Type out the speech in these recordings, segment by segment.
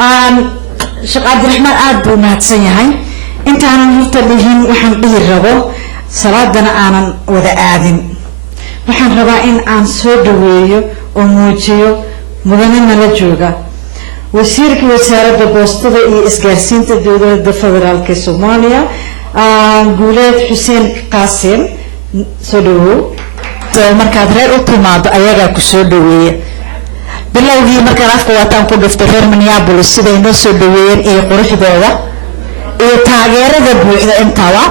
Sheekh Cabdiraxmaan aad buu mahadsan yahay intaanan inta dhihin waxaan dhihi rabo salaadana aanan wada aadin waxaan rabaa in aan soo dhaweeyo oo muujiyo mudane nala jooga wasiirka wasaaradda boostada iyo isgaarsiinta dowladda federaalka Soomaaliya Guuleed Xuseen Qaasim soo dhawow markaad reer u timaado ayaga ku soo dhaweeya bilowgii markaan afka wataan ku dhiftay reer Minneapolis sida inoo soo dhaweeyeen iyo quruxdooda iyo taageerada buuxda intaba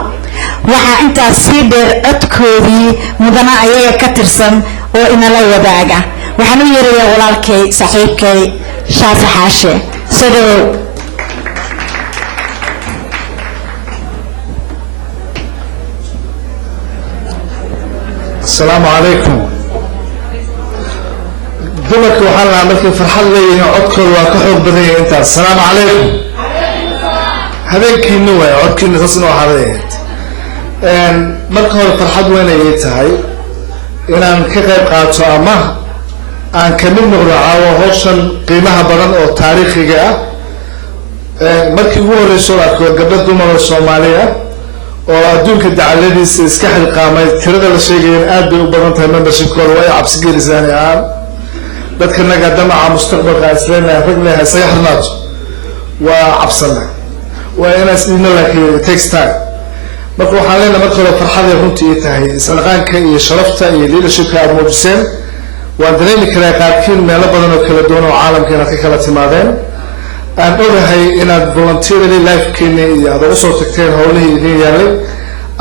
waxa intaas sii dheer codkoodii mudana ayaga ka tirsan oo inala wadaaga waxaan u yeerayaa walaalkay saaxiibkay Shaafi Xaashe soo dhawow السلام عليكم دمك وحنا عملك فرحان لي عدكم وكحب بدي انت السلام عليكم هذيك النوع عدكم تصنع حريت مركه الفرحه وين يتهي ان ان كقيب قاطو اما ان كمل نقرعوا هوشن قيمها بدن او تاريخيga markii ugu horeysay oo gabdhaha dumarka Soomaaliya oo adduunka dacaladiisa iska xilqaamay tirada la sheegay aad bay u badan tahay membership-kooda way cabsi gelisaan dadka naga damaca mustaqbalka islaamka ragnaha sayaxnaad waa cabsana waa inaas idin laakiin takes time marka waxaan leenahay marka hore farxada runtii tahay isaqaanka iyo sharafta iyo leadership-ka aad muujiseen waan dareemi karaa qaabkiin meelo badan oo kala duwan oo caalamka ka kala timaadeen aan ogahay inaad volunteerly life-keena iyo aad ugu soo tagteen howlihii idin yaalay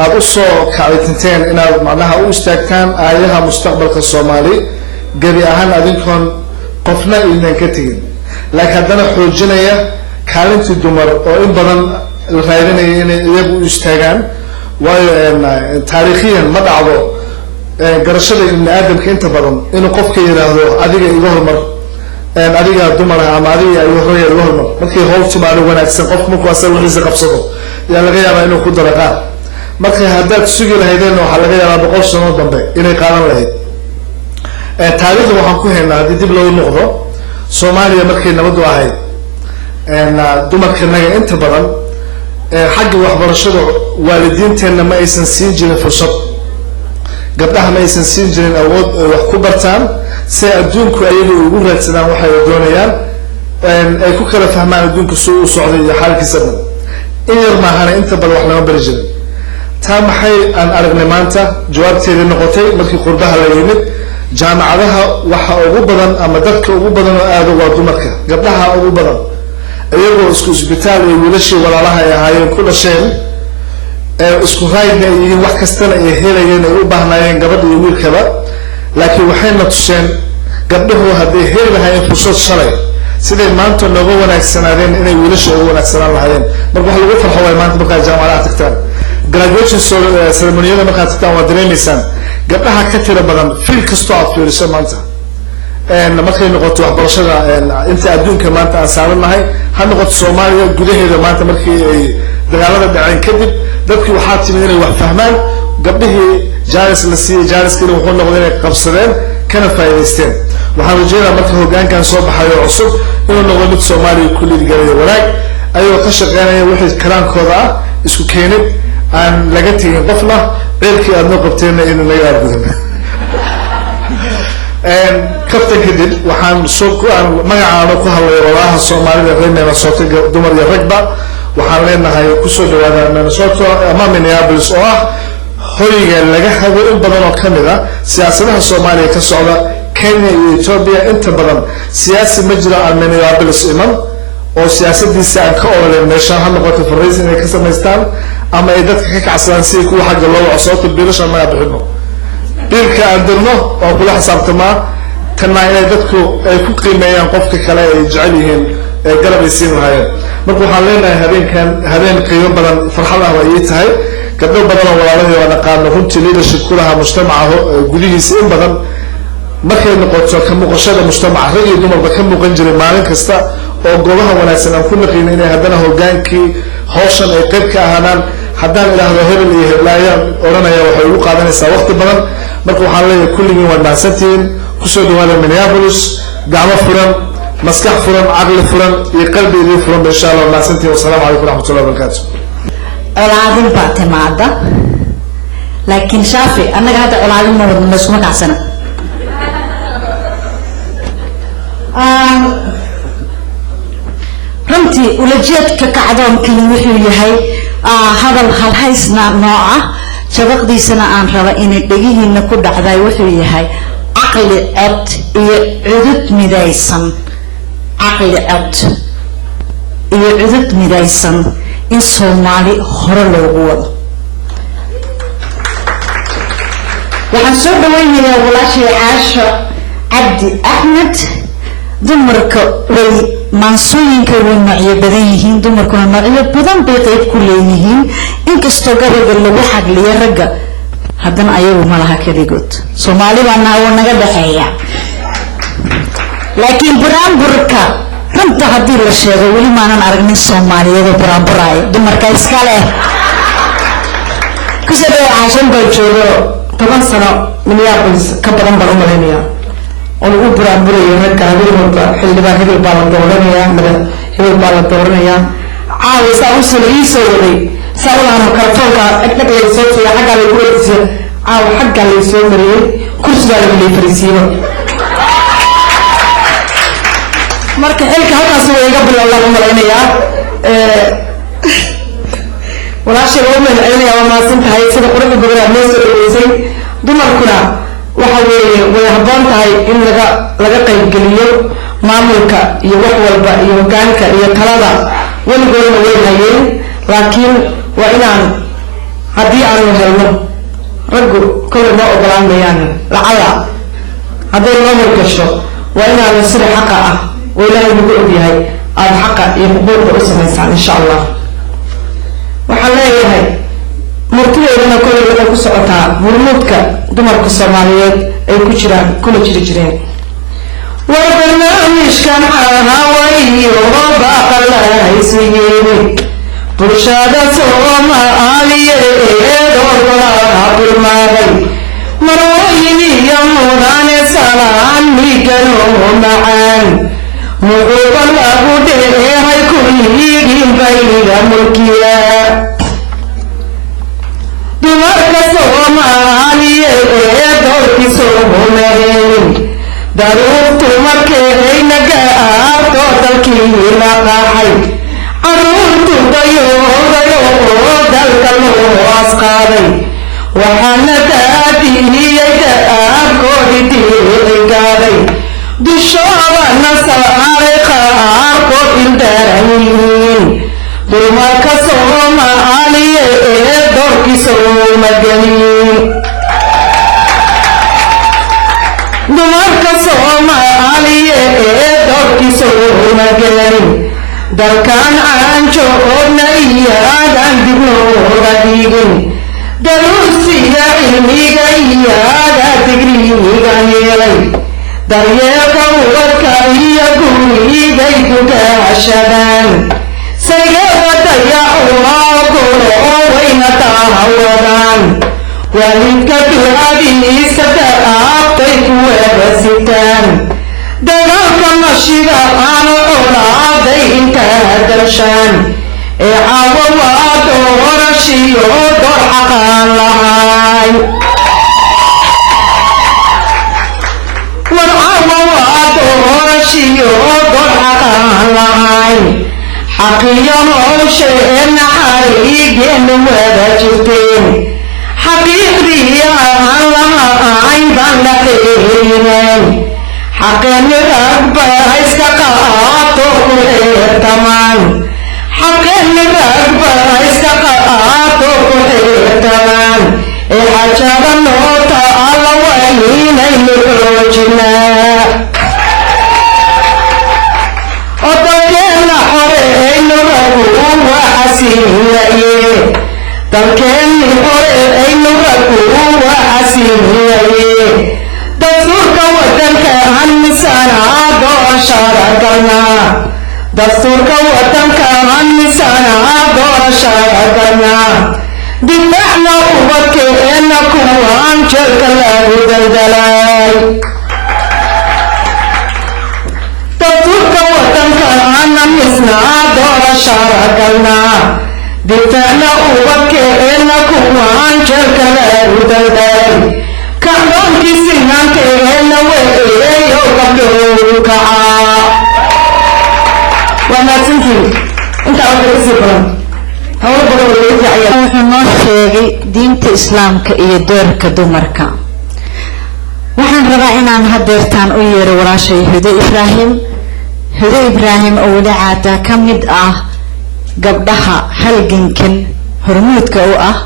aad u soo kacaytinteen inaad macnaha u istaagtaan aayaha mustaqbalka Soomaali gabi ahaan adinkoon qofna idin ka tagin laakiin haddana xoojinaya kaalintii dumar oo in badan la raadinaya inay iyagu u istaagaan waayo taariikhiyan ma dhacdo garashada ibn aadamka inta badan inuu qofka yiraahdo adiga iga hormar adiga dumar ama adiga ay horey ugu hormar markii howl timaado wanaagsan qof markuu asal wixiisa qabsado yaa laga yaabaa inuu ku daraqaa markii haddaad sugi lahaydeen waxa laga yaabaa 100 sano dambe inay qaadan lahayd taariikhda waxaan ku haynaa hadii dib loo noqdo Soomaaliya markii nabadu ahayd dumarka naga inta badan xagga waxbarashada waalidiinteena ma aysan siin jirin fursad gabdhaha ma aysan siin jirin awood ay wax ku bartaan si adduunku ayagu ugu raadsadaan waxay doonayaan ay ku kala fahmaan adduunku soo socday iyo xaalkiisa dhan in yar ma ahana inta badan wax lama bari jirin taa maxay aan aragnay maanta jawaabteeda noqotay markii qurbaha la yimid jaamacadaha waxa ugu badan ama dadka ugu badan oo aad waa dumarka gabdhaha ugu badan ayagoo isku isbitaal iyo wiilashii walaalaha ay ahaayeen ku dhasheen isku raayna iyo wax kastana ay helayeen ay u baahnayeen gabadha iyo wiilkaba laakiin waxayna tuseen gabdhuhu hadday heli lahaayeen fursad shalay siday maanta nooga wanaagsanaadeen inay wiilasha ugu wanaagsanaan lahaayeen marka wax lagu farxo way maanta markaa jaamacadaha tagtaan graduation ceremony-yada markaad tagtaan waa dareemaysaan gabdhaha ka tira badan fiil kastoo aad fiiriso maanta markay noqoto waxbarashada inta adduunka maanta aan saaranahay ha noqoto Soomaaliya gudaheeda maanta markii ay dagaalada dhaceen kadib dadkii waxaa timid inay wax fahmaan gabdhihii jaaris la siiyay jaariskii wuxuu noqday inay qabsadeen kana faa'iideysteen waxaan rajaynayaa marka hoggaankan soo baxayo cusub inuu noqdo mid Soomaaliya ku liidgalayo wanaag ayuu ka shaqeynaya wixii karaankooda ah isku keenid aan laga tegin qofna ceelkii aad noo qabteena inuu naga argudan كابتن كديد وحن سوق مجاعنا كهلا والله الصومالي غيرنا صوت دمر الركبة وحن لنا هاي كسر وانا من صوت أمام نيابلس هوي لقى هذا البدن كاملة سياسة الصومالية كسرة كينيا إثيوبيا أنت بدن سياسة مجرى من نيابلس إمام أو سياسة دي سان كأول مشان هم قط في الرئيس إنه كسر مستان أما إذا كك عسلان سيكو حاجة الله وصوت البيرش ما يبحثه بيرك عندنا أو كل حسب تما كنا إلى ذاتكو كل ما ينقف كلا يجعلهم قلب يسين هاي مركو حالنا هذين قيوم بدن فرحنا ويتهاي كبر بدن ولا ولا قال هم تليل شكلها مجتمعه جديه يسين بدن ما كان نقطة كم مقشرة مجتمع رجل دوما بكم مقنجر مالك كستا أو جوها ولا سنة كل قيمين هذانا هو جانكي هوشن يقب كهانان حدان إلى هذا اللي لا يرانا يا وحيوق هذا الساعة وقت بدن مركو حالنا كل يوم والناسين كسر دوالة مينيابوليس دعوة فرن مسكح فرن عقل فرن يقلبي لي فرن إن شاء الله مع سنتي والسلام عليكم ورحمة الله وبركاته. العظيم بعتماده لكن شافي أنا قاعدة العظيم ما مسموك عسنا رمتي ولجيت كعدون كلمة هي هذا الحيسنا نوعه شبقدي سنة عن رأينا دقيه إن كل عذاي وحوي هاي عقل عد يعدد مدايسن عقل عد يعدد مدايسن إن صومالي خرلو قوض waxaan soo dhaweynayaa walaashii caasho cabdi axmed dumarka way maansooyinka way noocyo badan yihiin dumarkuna noocyo badan bay qayb ku leeyihiin inkastoo gabayga lagu xagliyo ragga haddana ayagu ma laha keligood soomaali baa naawo naga dhexeeya laakiin buraanburka runta haddii la sheego weli maanan aragnin soomaaliyeedoo buraanburaayo dumarka iska leh kusoo dhawa caashan baa joogo 10 sano Minneapolis ka badan baan u maleynaya oo lagu buraanburayo ragga habeenka xildhibaan hebel baa la dooranaya madax hebel baa la dooranaya caawis aan u soo waday sawiraan kartoonka agtag ay soo tiya xagga ay ku weydiisay xagga ay soo mariyay kursiga lagu leefariisiyo marka xilka halkaas way iga bilowday u maleynaya walaashay oo meel ayay ama santahay sida quruxda badan ee soo dhaweysay dumarkuna waxa weeye way habboon tahay in laga qayb geliyo maamulka iyo wax walba iyo hoggaanka iyo talada weligoodna way hayeen laakiin waa inaan haddii aanu helno raggu kole ma ogolaanayaan lacala hadday maamul gasho waa inaan sida xaqa ah oo ilaahay nagu ogyahay aad xaqa iyo xuquuqda u samaysaan insha allah waxaan leeyahay martideedana kole waxay ku socotaa hormuudka dumarka Soomaaliyeed ay ku jiraan kuna jireen waa barnaamijkan hawaayo baaqalaysiyeen bulshada Soomaaliyeed oo walaha bulmaaday marwayniya mudane salaan migano macaan muqoban lagu dheehay kulligiin bayga mulkiya dumarka Soomaaliyeed doorkii soo horeeyay daruurtu markay naga aarto dalkii la qaxay caruurtu dayo dalka loo asqaaday waxaana daadiyay daabkoodii gaaday dushooda nasaaray qaarkood ildaarayiin dumarka Soomaaliyeed doorkii soo magalin dumarka Soomaaliyeed doorkii soo magalin dalkan aan joogna iyaadan dib looga dhigin daruusiga cilmiga iyaaga digriga yeelay daryeelka ubadka iyo gurigay dugaashadaan saygeeda dayacumaa wayna taahawadaan waalidka ducadiisa da'aabtay ku weebasitaan dagaalka nashiga aan olaaday intaa dashaan ee caawo waa doorashiyo door xaqaan lahay war caawo waa doorashiyo door xaqaan lahay حقيقة موشين حقيقين وراجتين حقيقي الله عيبا لقينين حقين رب استقاطه تمام حقين رب استقاطه تمام حجر النوت على وين الوجنا dalkeen hore aynu raggu waxasiinayay dastuurka wadanka hanmisana doorashada galnaa dastuurka wadanka hanmisana doorashada galnaa difacna ubadkeena kuwaan jeelka lagu daldalay dastuurka بشاركنا دفعنا وبكينا كوان شركنا ودلدل كانون كيسنا كينا ويو قبلوكا وما تنكي انت أول اسبرا أول بدو يجعي نحن نشيغي دينة إسلامك إيه دورك دمرك waxaan rabaa inaan hadeertaan u yeero walaashay Huda Ibraahim oo wali caada ka mid ah gabdhaha halgankan hormuudka u ah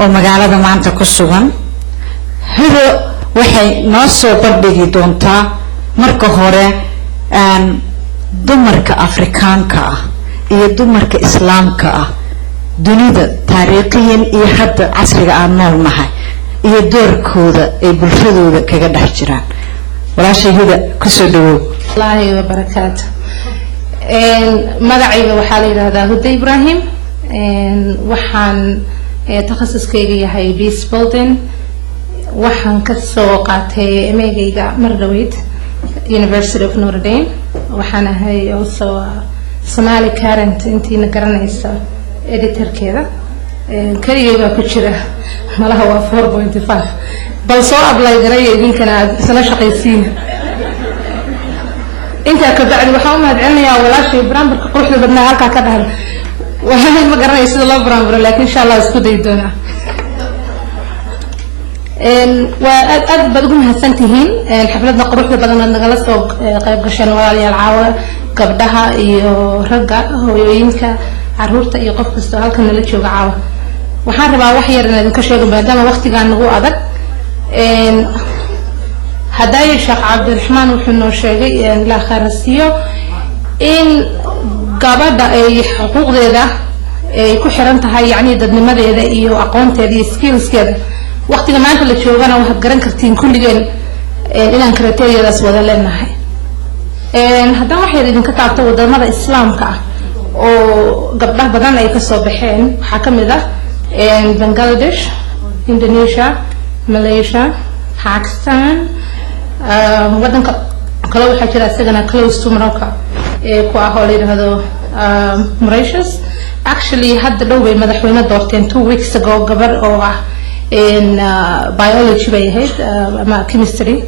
oo magaalada maanta ku sugan Huda waxay noo soo bandhigi doontaa marka hore dumarka Afrikaanka ah iyo dumarka Islaamka ah dunida taariikhiyan iyo hadda casriga aan noolnahay iyo doorkooda ay bulshadooda kaga dhex jiraan walaashay Huda ku soo dhawow Allahi wa barakaatuh magacayga waxaa la yiraahdaa Huda Ibraahim waxaan takhasuskayga yahay peace building waxaan ka soo qaatay MA-gayga Mardawid University of Notre Dame waxaan ahay also Somali current intiina garanaysa editorkeeda كريجا كشرة ما هو 4.5 بل صعب لا يجري يمكن سنة شقيسين أنت كبعد وحوم هذا يا ولا شيء برامبر قروح لبنا هالك كده وهذا ما قرنا يصير الله برامبر لكن إن شاء الله يسكت يدونا وأبدكم هالسنتين حفلتنا قروح لبنا نجلس أو قريب قشان ولا العاوة قبلها يرجع هو يمكن عروضة يقف السؤال كنا لتشوف عاوة وحارب على وحير إن كشيء بعدما وقت كان نقول أدق هدايا الشيخ عبد الرحمن وحنا شيء لا خرسية إن قبل حقوق ذا كحرنتها يعني ضد ماذا ذا إيو أقومت هذه سكيلز كذا وقت ما أنت اللي تشوف أنا وهتقرن كرتين كل جيل إلى كريتيريا ذا سوى ذا لنا هذا وحير إن كتبت ضد ماذا إسلام كا وقبله بدنا يكسبحين حكم ذا بنغلاديش إندونيسيا ماليزيا باكستان ودن كلو حاجة سجنا close to Morocco كواهولي هذا Mauritius actually had the دوبي مدحونا دورتين 2 weeks ago قبل أو in biology بيهيد ما chemistry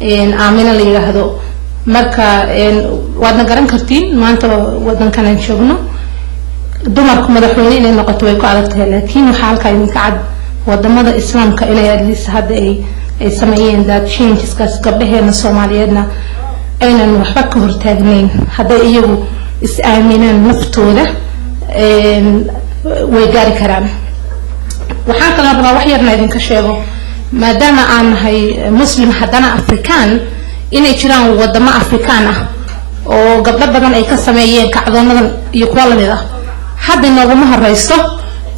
in آمنا اللي هذا مركا ودنا قرن كرتين ما أنت ودنا كنا نشوفنا dumarku madaxweyne inay noqoto way ku adagtahay laakiin waxa halka ay kacad wadamada islaamka inay adliis hadda ay sameeyeen that changes kaas gabdhaheena Soomaaliyeedna aynan waxba ka hortaagnayn hadda iyagu is aaminaan naftooda way gaari karaan waxaan kala rabaa wax yarna idinka sheego maadaama aan nahay muslim haddana Afrikaan inay jiraan wadamo Afrikaan ah oo gabdho badan ay ka sameeyeen kacdoonadan iyo kuwa lamid ah hadda nooguma horeyso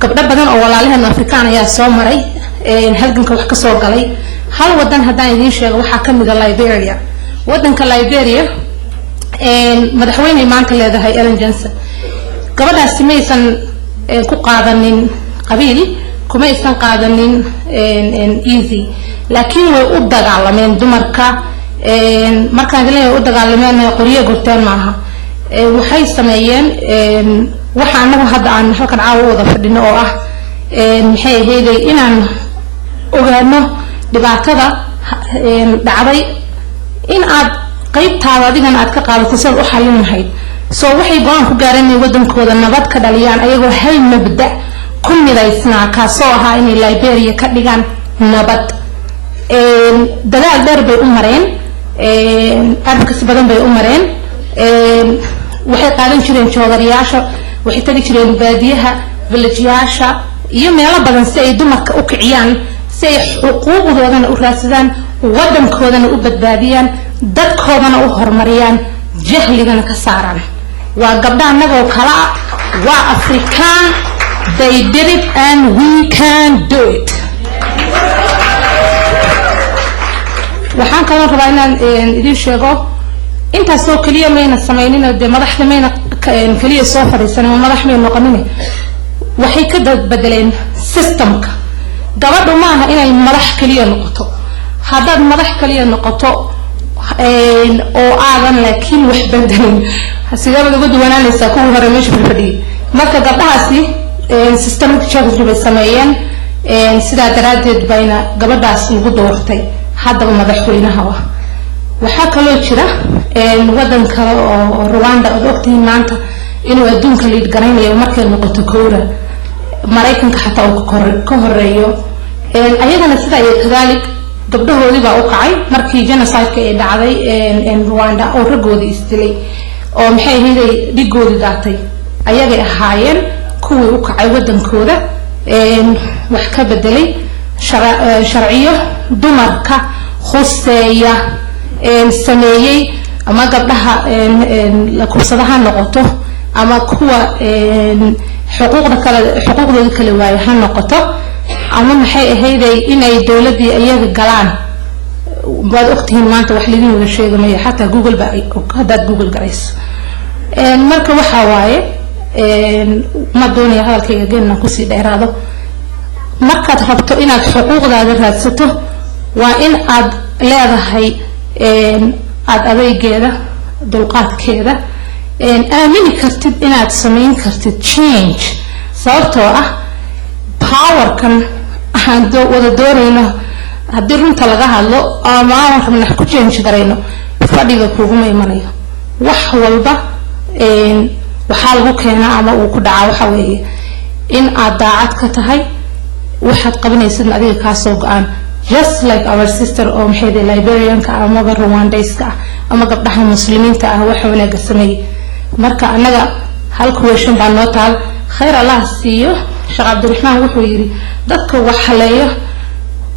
gabdho badan oo walaalaheena Afrikaan ayaa soo maray halganka wax ka soo galay hal wadan haddaan idin sheego waxaa ka mid ah Liberia wadanka Liberia madaxweyne maanta leedahay Ellen Johnson gabadhaasi maysan ku qaadanin qabiil kuma aysan qaadanin easy laakiin way u dagaalameen dumarka markaan leeyahay u dagaalameen qoriyo gurteen maaha waxay sameeyeen waxa anagu hadda aan halkan caawa wada fadhino oo ah maxay ahayd inaan ogaano dhibaatada dhacday in aad qaybtaada adigan aad ka qaadato soo u xalin lahayd soo waxay go'aan ku gaareen in wadankooda nabad ka dhaliyaan ayagoo hal mabda ku midaysnaa ka soo ahaa in Liberia ka dhigaan nabad dadaal dheer bay u mareen arkaas badan bay u mareen waxay qaadan jireen joogariyaasha waxay tagi jireen baadiyaha villageyaasha iyo meelo badan si ay dumarka u kiciyaan si ay xuquuqdoodana u raadsadaan wadankoodana u badbaadiyaan dadkoodana u horumariyaan jahligana ka saaraan waa gabdhaha anagoo kala waa Afrikaan they did it and we can do it waxaan kaloo rabaa inaan idin sheego intaasoo kaliya mayna sameynina de madaxda mayna kaliya soo fadhiisan oo madax may noqonin waxay ka bedeleen systemka gabadhu maaha inay madax kaliya noqoto haddaad madax kaliya noqoto oo aadan laakiin wax bedelin sidaa ugu duwanaanaysa kuwa hore meesha fadhiyay marka gabdhahaasi systemic change bay sameeyeen sidaa daraadeed bayna gabadhaas ugu doortay haddaba madaxweynaha waxaa kaloo jira wadan kale oo Rwanda oo ogtihiin maanta inuu adduunka liid garaynayo markay noqoto kowra maraykanka xataa uu ka horeeyo ayagana sida ay kadaalik gabdhahoodii baa u kacay markii genocide-ka ay dhacday Rwanda oo ragoodii isdilay oo maxay ahayd dhigoodii daatay ayagay ahaayeen kuwii u kacay wadankooda wax ka bedelay sharciyo dumarka khuseeya sameeyay ama gabdhaha la kursadaha noqoto ama kuwa xuquuqdooda kale waay ha noqoto ama maxay ahayd inay dawladii iyaga galaan baad ogtihiin maanta wax lagu wada sheegay xataa Google ba hadaad Google garayso marka waxa waaye ma doonaya hadalkayga geena ku sii dheeraado markaad rabto inaad xuquuqdaada raadsato waa in aad leedahay aad adeegeeda dulqaadkeeda aamini kartid inaad sameyn kartid change sababtoo ah powerkan aan wada doonayno haddii runta laga hadlo ama aan rabna ku change garayno fadhiga kuguma imanayo wax walba waxaa lagu keenaa ama uu ku dhacaa waxa weeye in aad daacad ka tahay waxaad qabanaysid adiga ka soo go'an just like our sister oo maxayde Liberianka ama Rwandaiska ama gabdhaha muslimiinta ah waxa wanaag sameeyay marka anaga hal question baan noo taal khayr Allah siiyo Sheekh Abdulrahman wuxuu yiri dadka wax haleeyo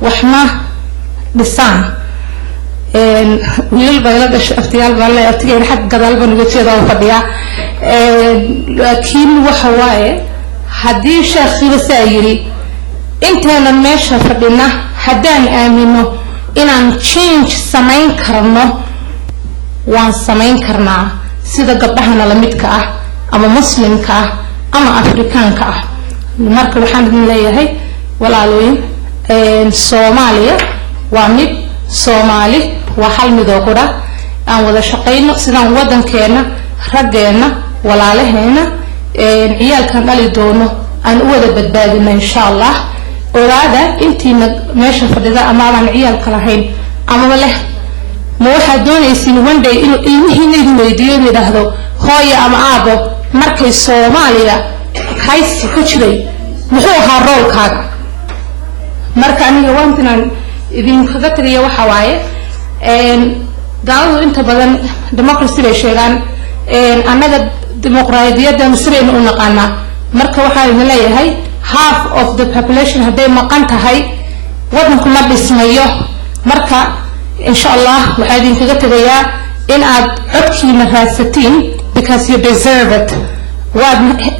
waxna dhisaan wiil bayla dhashay aftiyaal baa la aftigeena xaq gadaal baan uga jeedaa fadhiya laakiin waxa waaye haddii sheekhiba saa yiri inteena meesha fadhina haddaan aamino inaan change samayn karno waan samayn karnaa sida gabdhahana la midka ah ama muslimka ah ama afrikaanka ah marka waxaan idin leeyahay walaalooyin Soomaaliya waa mid Soomaali waa hal mid oo qura aan wada shaqeyno sidaan wadankeena raggeena walaalaheena ciyaalkan dhali doono aan u wada badbaadino insha Allah ogaada intiina meesha fadhida ama aan ciyaalka lahayn ama leh ma waxaad doonaysiin one day inuu ilmihiina idin weydiiyo yidhaahdo hooyo ama aabo markay Soomaaliya haysi ku jiray muxuu ahaa roolkaaga marka aniga waantinaan idinkaga tagaya waxa waaye dawladdu inta badan democracy bay sheegaan annaga dimuqraadiyadda misrayna u naqaanaa marka waxaan idin leeyahay half of the population hadday maqan tahay wadanku ma dhismayo marka insha Allah waxaan idinkaga tagayaa in aad codkiina raadsatiin because you deserve it waad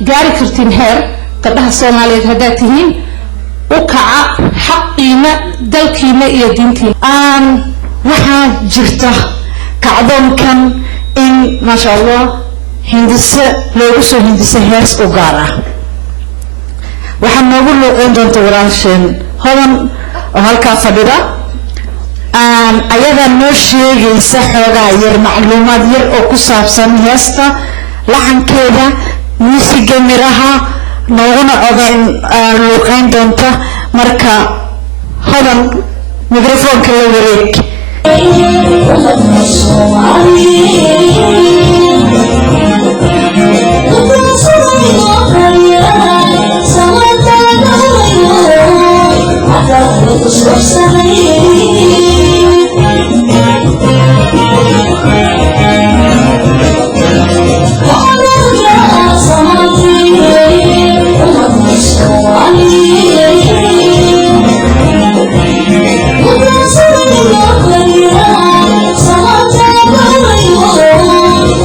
gaari kartiin heer gabdhaha Soomaaliyeed haddaad tihiin u kaca xaqiina dalkiina iyo diintiina waxaa jirta kacdoonkan in masha Allah hindise loogu soo hindise hees u gaar ah waxaa noogu luuqeyn doonta walaasheen hodan oo halkaa fadhida ayadaa noo sheegaysa xoogaa yar macluumaad yar oo ku saabsan heesta laxankeeda muusiga miraha nooguna luuqeyn doonta marka hodan mikrofoonka la wareeg Oh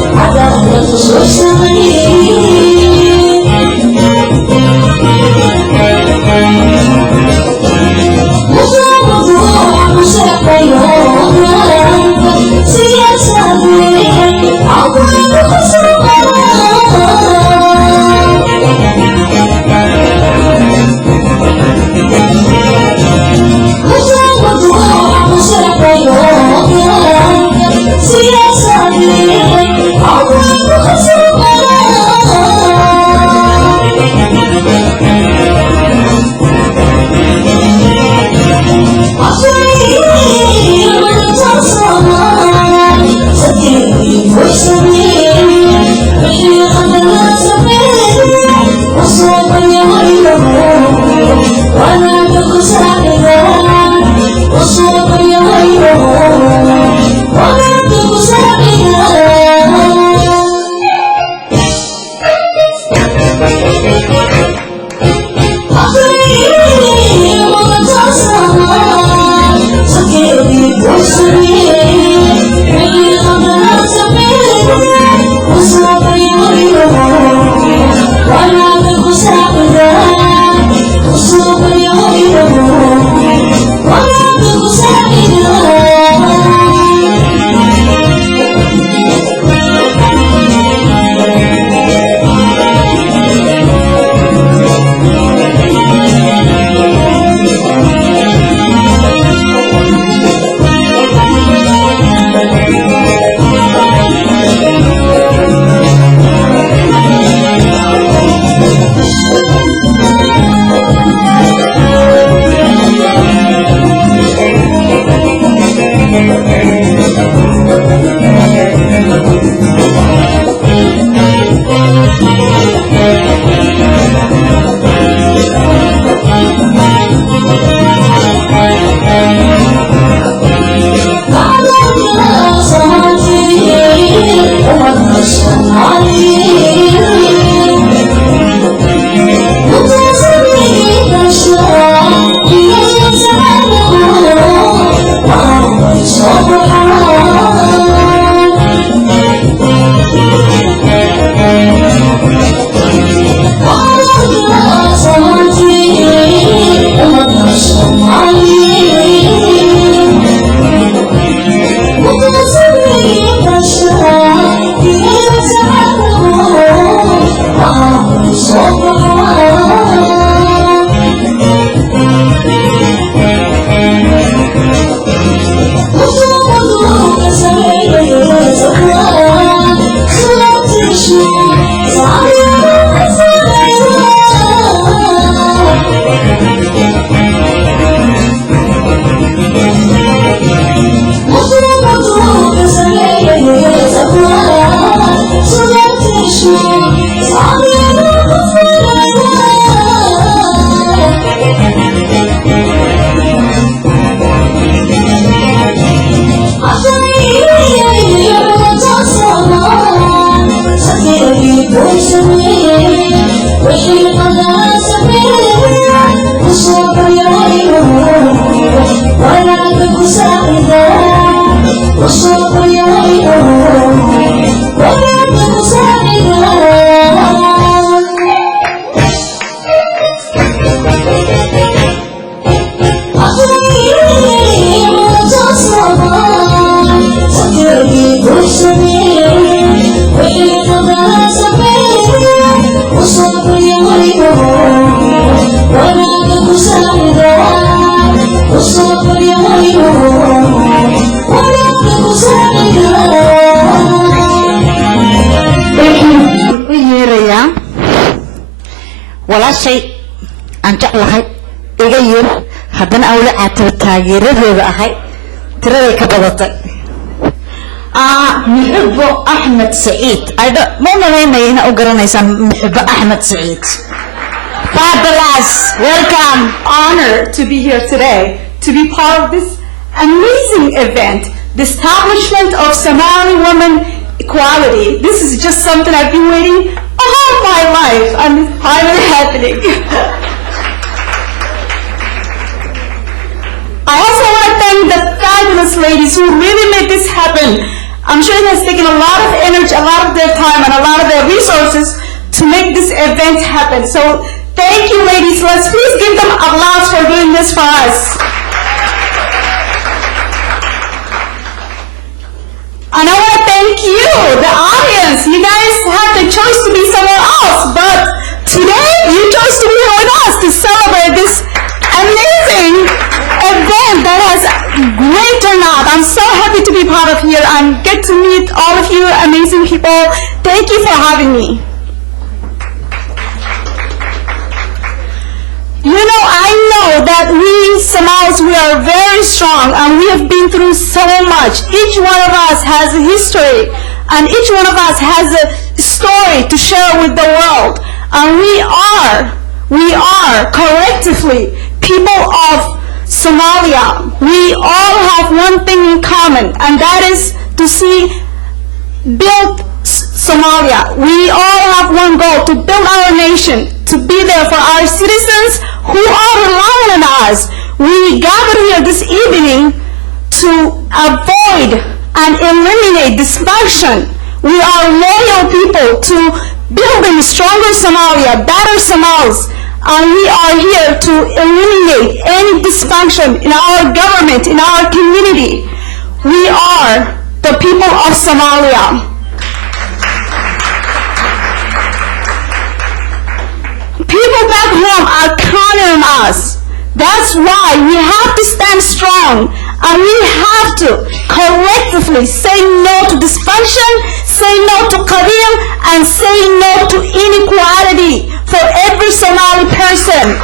walaashay aan jeclahay iga yir haddana awla caato taageeradeeda ahay tiraday ka badatay محبو أحمد سعيد أيضا مو مهمة هنا أقرأنا محبو أحمد سعيد fabulous welcome honor to be here today to be part of this amazing event, the establishment of Somali women equality. This is just something I've been waiting all my life and it's finally happening. I also want to thank the fabulous ladies who really made this happen. I'm sure it has taken a lot of energy, a lot of their time, and a lot of their resources to make this event happen. So thank you, ladies. Let's please give them applause for doing this for us. And I want to thank you, the audience. You guys had the choice to be somewhere else, but today you chose to be here with us to celebrate this amazing event that has great turnout. I'm so happy to be part of here and get to meet all of you amazing people. Thank you for having me. You know, I know that we Somalis, we are very strong and we have been through so much. Each one of us has a history and each one of us has a story to share with the world. And we are collectively people of Somalia. We all have one thing in common, and that is to see build Somalia. We all have one goal, to build our nation, to be there for our citizens who are relying on us. We gather here this evening to avoid and eliminate dysfunction. We are loyal people to building stronger Somalia, better Somalis, and we are here to eliminate any dysfunction in our government, in our community. We are the people of Somalia. People back home are counting on us. That's why we have to stand strong and we have to collectively say no to dysfunction, say no to Qabil, and say no to inequality for every Somali person.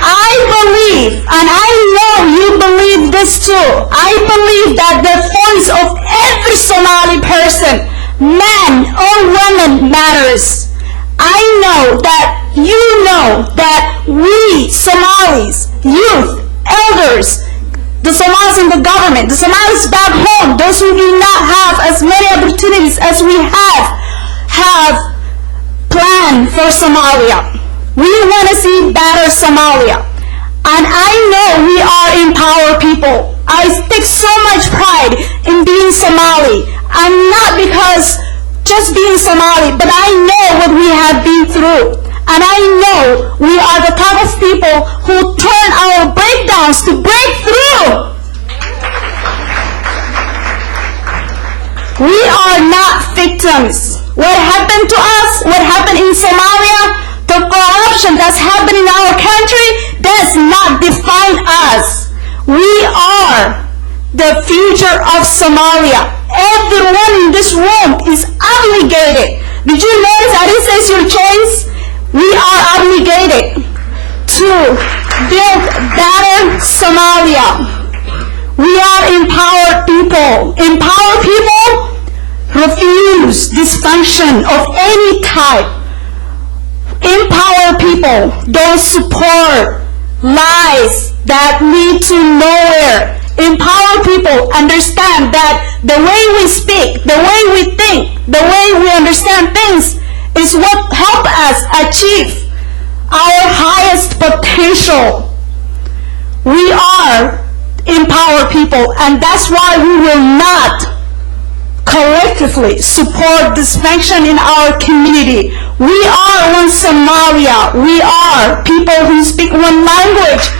I believe, and I know you believe this too, I believe that the voice of every Somali person, man or woman, matters. I know that you know that we Somalis, youth, elders, the Somalis in the government, the Somalis back home, those who do not have as many opportunities as we have planned for Somalia. We want to see better Somalia. And I know we are empowered people. I take so much pride in being Somali. And not because just being Somali, but I know what we have been through. And I know we are the type of people who turn our breakdowns to break through. We are not victims. What happened to us, what happened in Somalia, the corruption that's happened in our country, does not define us. We are the future of Somalia. Everyone in this room is obligated. Did you notice I didn't say your choice? We are obligated to build better Somalia. We are empowered people. Empowered people refuse dysfunction of any type. Empowered people don't support lies that lead to nowhere. empower people, understand that the way we speak, the way we think, the way we understand things is what help us achieve our highest potential. We are empower people, and that's why we will not collectively support dysfunction in our community. We are one Somalia. We are people who speak one language.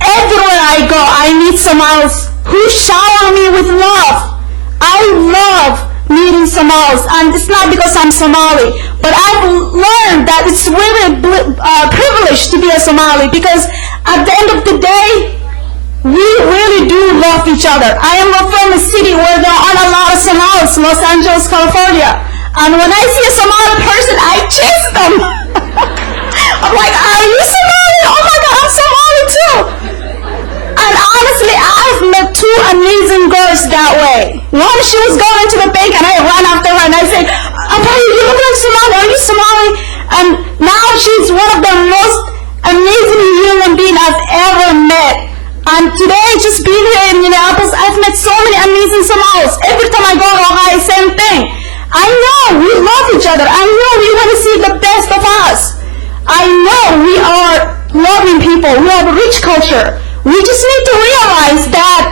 Everywhere I go, I meet Somalis who shower me with love. I love meeting Somalis, and it's not because I'm Somali, but I've learned that it's really a privilege to be a Somali, because at the end of the day, we really do love each other. I am from a city where there aren't a lot of Somalis, Los Angeles, California, and when I see a Somali person, I chase them. I'm like, are you Somali? Oh my God, I'm Somali too. And honestly, I've met two amazing girls that way. One, she was going to the bank and I ran after her and I said, Apari, you look like Somali, are you Somali? And now she's one of the most amazing human beings I've ever met. And today, just being here in Minneapolis, I've met so many amazing Somalis. Every time I go to Ohio, same thing. I know we love each other. I know we want to see the best of us. I know we are loving people. We have a rich culture. We just need to realize that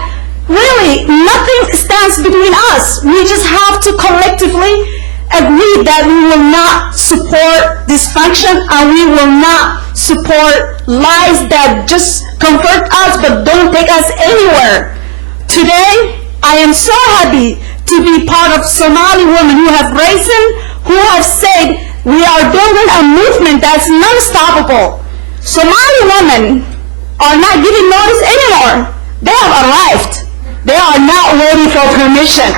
really nothing stands between us. We just have to collectively agree that we will not support dysfunction and we will not support lies that just comfort us but don't take us anywhere. Today, I am so happy to be part of Somali women who have risen, who have said we are building a movement that's non-stoppable. Somali women are not giving notice anymore. They have arrived. They are not waiting for permission.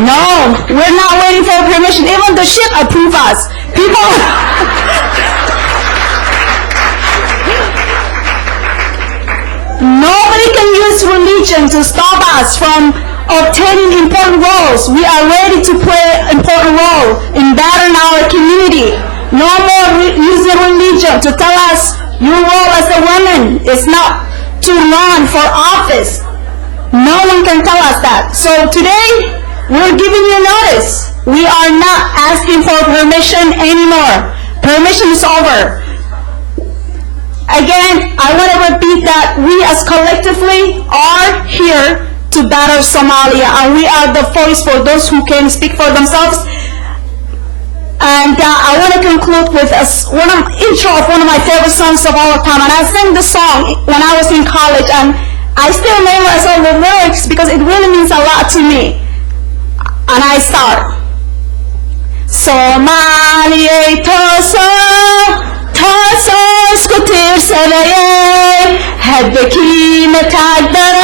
No, we're not waiting for permission. Even the ship approves us. People... Nobody can use religion to stop us from obtaining important roles. We are ready to play an important role in bettering our community. No more using religion to tell us your role as a woman is not to run for office. No one can tell us that. So today, we're giving you notice. We are not asking for permission anymore. Permission is over. Again, I want to repeat that we as collectively are here to better Somalia, and we are the voice for those who can speak for themselves. And I want to conclude with intro of one of my favorite songs of all time. And I sang this song when I was in college, and I still memorize all the lyrics because it really means a lot to me. And I start. Somalia Toso skutir Salaye Hadbaki Matagdara